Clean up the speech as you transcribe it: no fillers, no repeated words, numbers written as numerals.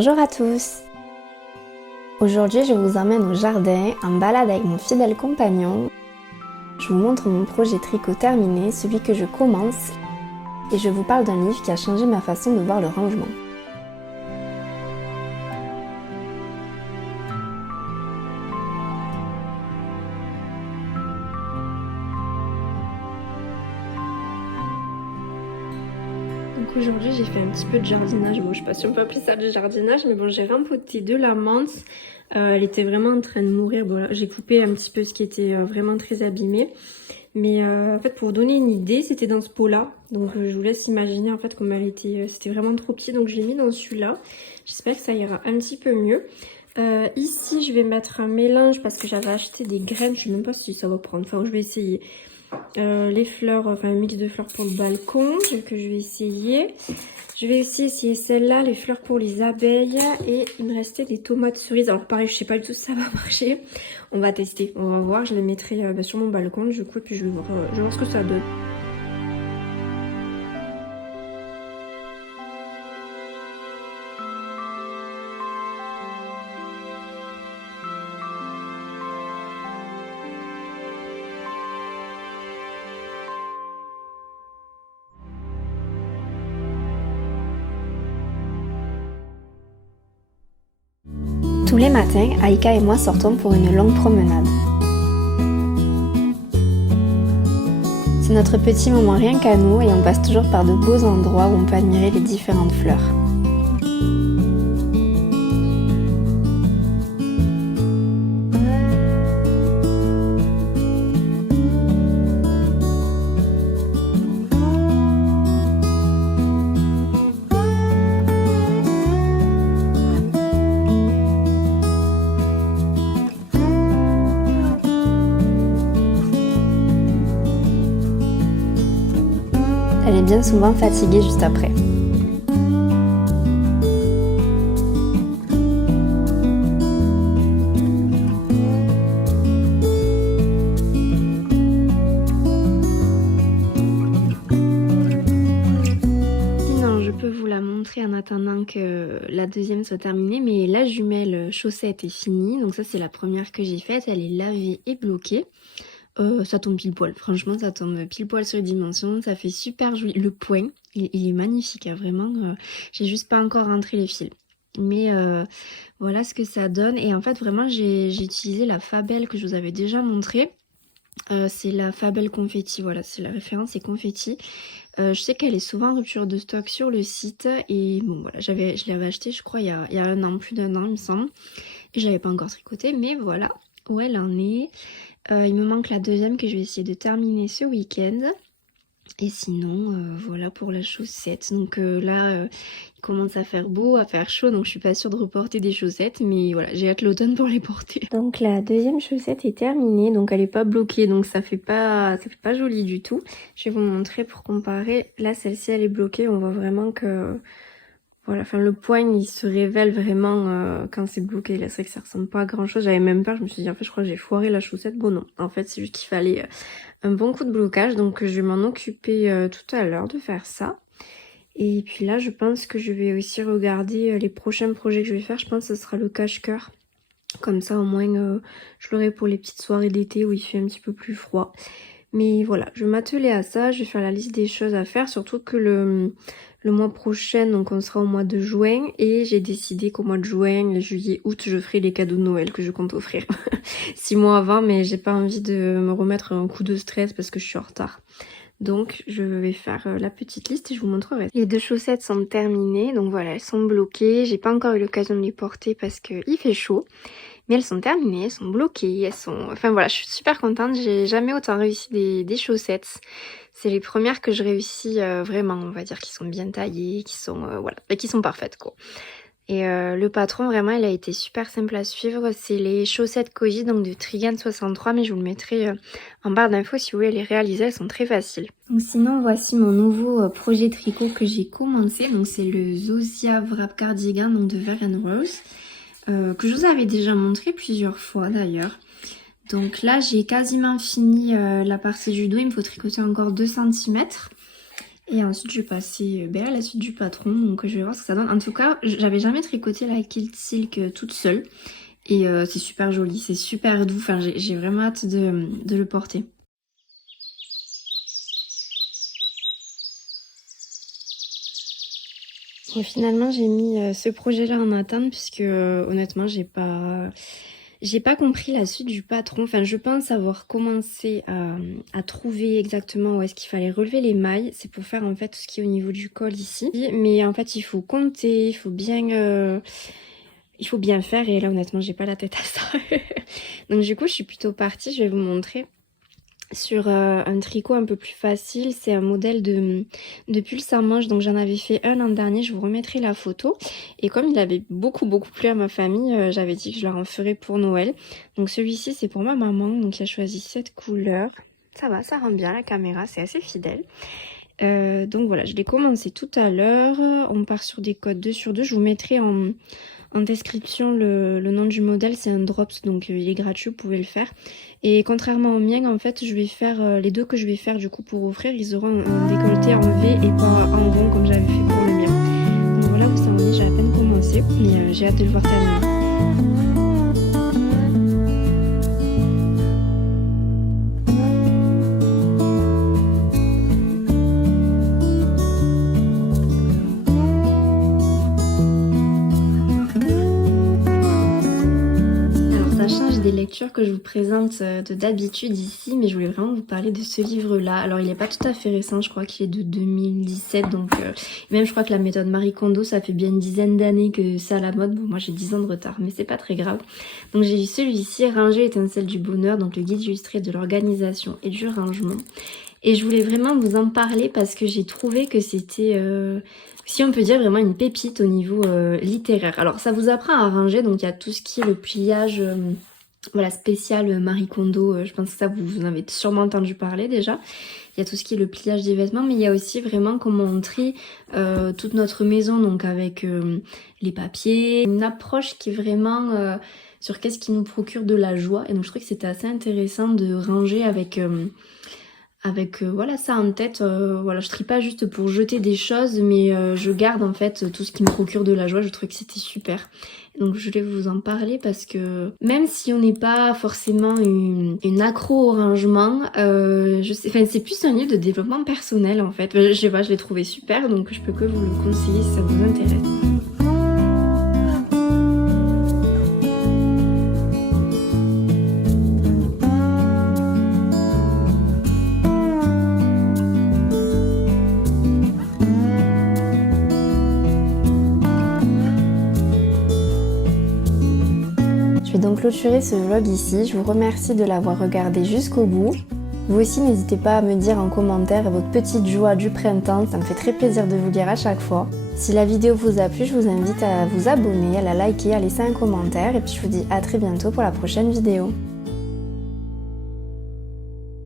Bonjour à tous. Aujourd'hui je vous emmène au jardin en balade avec mon fidèle compagnon. Je vous montre mon projet tricot terminé, celui que je commence, et je vous parle d'un livre qui a changé ma façon de voir le rangement. Donc aujourd'hui j'ai fait un petit peu de jardinage, bon je sais pas si on peut appeler ça du jardinage, mais bon j'ai rempoté de la menthe, elle était vraiment en train de mourir, bon j'ai coupé un petit peu ce qui était vraiment très abîmé, mais en fait pour vous donner une idée c'était dans ce pot là, donc je vous laisse imaginer en fait comme elle était, c'était vraiment trop petit, donc je l'ai mis dans celui-là, j'espère que ça ira un petit peu mieux. Ici je vais mettre un mélange parce que j'avais acheté des graines, je sais même pas si ça va prendre, enfin je vais essayer. Les fleurs, enfin un mix de fleurs pour le balcon que je vais essayer. Je vais aussi essayer celle-là, les fleurs pour les abeilles, et il me restait des tomates cerises. Alors pareil, je sais pas du tout si ça va marcher. On va tester, on va voir. Je les mettrai sur mon balcon du coup, et puis je vais voir ce que ça donne. Tous les matins, Aïka et moi sortons pour une longue promenade. C'est notre petit moment rien qu'à nous et on passe toujours par de beaux endroits où on peut admirer les différentes fleurs. Elle est bien souvent fatiguée juste après. Sinon, je peux vous la montrer en attendant que la deuxième soit terminée, mais la jumelle chaussette est finie. Donc ça, c'est la première que j'ai faite. Elle est lavée et bloquée. Ça tombe pile poil, franchement ça tombe pile poil sur les dimensions, ça fait super joli. Le point, il est magnifique, hein, vraiment. J'ai juste pas encore rentré les fils. Mais voilà ce que ça donne. Et en fait vraiment j'ai utilisé la Fabelle que je vous avais déjà montrée. C'est la Fabelle confetti, voilà, c'est la référence, c'est confetti. Je sais qu'elle est souvent en rupture de stock sur le site. Et bon voilà, je l'avais acheté je crois il y a un an, plus d'1 an il me semble. Et j'avais pas encore tricoté, mais voilà où elle en est. Il me manque la deuxième que je vais essayer de terminer ce week-end. Et sinon, voilà pour la chaussette. Donc là, il commence à faire beau, à faire chaud, donc je suis pas sûre de reporter des chaussettes. Mais voilà, j'ai hâte l'automne pour les porter. Donc la deuxième chaussette est terminée, donc elle est pas bloquée, donc ça fait pas joli du tout. Je vais vous montrer pour comparer. Là, celle-ci, elle est bloquée, on voit vraiment que... Voilà, enfin le poigne il se révèle vraiment quand c'est bloqué. Là c'est vrai que ça ressemble pas à grand chose. J'avais même peur, je me suis dit en fait je crois que j'ai foiré la chaussette. Bon non, en fait c'est juste qu'il fallait un bon coup de blocage. Donc je vais m'en occuper tout à l'heure de faire ça. Et puis là je pense que je vais aussi regarder les prochains projets que je vais faire. Je pense que ce sera le cache-cœur. Comme ça au moins je l'aurai pour les petites soirées d'été où il fait un petit peu plus froid. Mais voilà, je vais m'atteler à ça, je vais faire la liste des choses à faire, surtout que le mois prochain, donc on sera au mois de juin, et j'ai décidé qu'au mois de juin, juillet, août, je ferai les cadeaux de Noël que je compte offrir 6 mois avant, mais j'ai pas envie de me remettre un coup de stress parce que je suis en retard. Donc je vais faire la petite liste et je vous montrerai. Les deux chaussettes sont terminées, donc voilà, elles sont bloquées. J'ai pas encore eu l'occasion de les porter parce qu'il fait chaud. Mais elles sont terminées, elles sont bloquées, elles sont... Enfin voilà, je suis super contente, j'ai jamais autant réussi des chaussettes. C'est les premières que je réussis vraiment, on va dire, qui sont bien taillées, qui sont, voilà, qui sont parfaites quoi. Et le patron, vraiment, il a été super simple à suivre. C'est les chaussettes Koji, donc de Trigan 63, mais je vous le mettrai en barre d'infos si vous voulez les réaliser, elles sont très faciles. Donc sinon, voici mon nouveau projet tricot que j'ai commencé. Donc c'est le Zosia Wrap Cardigan donc de Ver Rose. Que je vous avais déjà montré plusieurs fois d'ailleurs. Donc là j'ai quasiment fini la partie du dos, il me faut tricoter encore 2 cm. Et ensuite je vais passer à la suite du patron, donc je vais voir ce que ça donne. En tout cas, j'avais jamais tricoté la Kilt Silk toute seule. Et c'est super joli, c'est super doux, enfin j'ai vraiment hâte de le porter. Bon, finalement j'ai mis ce projet-là en attente puisque honnêtement j'ai pas compris la suite du patron. Enfin je pense avoir commencé à trouver exactement où est-ce qu'il fallait relever les mailles. C'est pour faire en fait tout ce qui est au niveau du col ici. Mais en fait il faut compter, il faut bien faire et là honnêtement j'ai pas la tête à ça. Donc du coup je suis plutôt partie, je vais vous montrer sur un tricot un peu plus facile. C'est un modèle de pull sans manche, donc j'en avais fait un l'an dernier, je vous remettrai la photo. Et comme il avait beaucoup plu à ma famille, j'avais dit que je leur en ferais pour Noël. Donc celui-ci c'est pour ma maman, donc il a choisi cette couleur. Ça va, ça rend bien la caméra, c'est assez fidèle. Donc voilà, je l'ai commencé tout à l'heure. On part sur des codes 2 sur 2. Je vous mettrai en description le nom du modèle. C'est un drops, donc il est gratuit, vous pouvez le faire. Et contrairement au mien, en fait, je vais faire les deux que je vais faire du coup pour offrir. Ils auront un décolleté en V et pas en rond comme j'avais fait pour le mien. Donc voilà où ça en est, j'ai à peine commencé, mais j'ai hâte de le voir terminer. Des lectures que je vous présente de d'habitude ici, mais je voulais vraiment vous parler de ce livre-là. Alors il n'est pas tout à fait récent, je crois qu'il est de 2017, donc même je crois que la méthode Marie Kondo, ça fait bien une dizaine d'années que c'est à la mode. Bon, moi j'ai 10 ans de retard, mais c'est pas très grave. Donc j'ai eu celui-ci, Ranger l'étincelle du bonheur, donc le guide illustré de l'organisation et du rangement. Et je voulais vraiment vous en parler parce que j'ai trouvé que c'était... si on peut dire vraiment une pépite au niveau littéraire. Alors ça vous apprend à ranger, donc il y a tout ce qui est le pliage... voilà, spécial Marie Kondo, je pense que ça vous en avez sûrement entendu parler déjà. Il y a tout ce qui est le pliage des vêtements, mais il y a aussi vraiment comment on trie toute notre maison, donc avec les papiers. Une approche qui est vraiment sur qu'est-ce qui nous procure de la joie. Et donc je trouve que c'était assez intéressant de ranger avec voilà ça en tête. Voilà, je trie pas juste pour jeter des choses, mais je garde en fait tout ce qui me procure de la joie. Je trouvais que c'était super. Donc je voulais vous en parler parce que même si on n'est pas forcément une accro au rangement, je sais, enfin, c'est plus un livre de développement personnel en fait. Je sais pas, je l'ai trouvé super, donc je peux que vous le conseiller si ça vous intéresse. Je vais donc clôturer ce vlog ici. Je vous remercie de l'avoir regardé jusqu'au bout. Vous aussi, n'hésitez pas à me dire en commentaire votre petite joie du printemps. Ça me fait très plaisir de vous lire à chaque fois. Si la vidéo vous a plu, je vous invite à vous abonner, à la liker, à laisser un commentaire. Et puis je vous dis à très bientôt pour la prochaine vidéo.